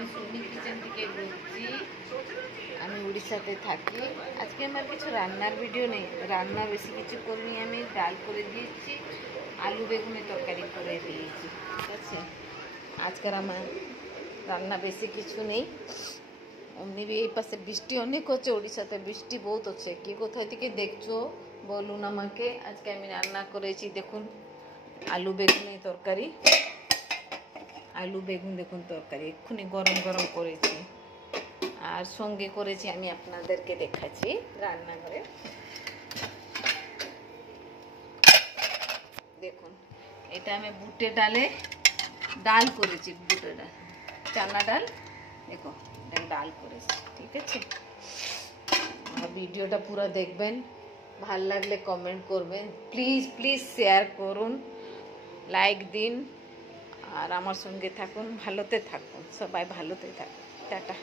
আমি সুমি কিচেন থেকে বলছি। আমি উড়িষ্যাতে থাকি। আজকে আমার কিছু রান্নার ভিডিও নেই, রান্না বেশি কিছু করিনি। আমি ডাল করে দিয়েছি, আলু বেগুনের তরকারি করে দিয়েছি, ঠিক আছে। আজকের আমার রান্না বেশি কিছু নেই। অমনি এই পাশে বৃষ্টি অনেক হচ্ছে, উড়িষ্যাতে বৃষ্টি বহুত হচ্ছে। কে কোথায় থেকে দেখছো বলুন আমাকে। আজকে আমি রান্না করেছি, দেখুন আলু বেগুনের তরকারি। আলু বেগুন দেখুন তরকারি এক্ষুনি গরম গরম করেছি, আর সঙ্গে করেছি আমি আপনাদেরকে দেখাচ্ছি রান্নাঘরে। দেখুন এটা আমি বুটে ডালে ডাল করেছি, বুটে ডাল, চানা ডাল। দেখো এটা ডাল করেছি, ঠিক আছে। আর ভিডিওটা পুরো দেখবেন, ভাল লাগলে কমেন্ট করবেন, প্লিজ প্লিজ শেয়ার করুন, লাইক দিন, আর আমার সঙ্গে থাকুন, ভালোতে থাকুন, সবাই ভালোতে থাকুন। টাটা।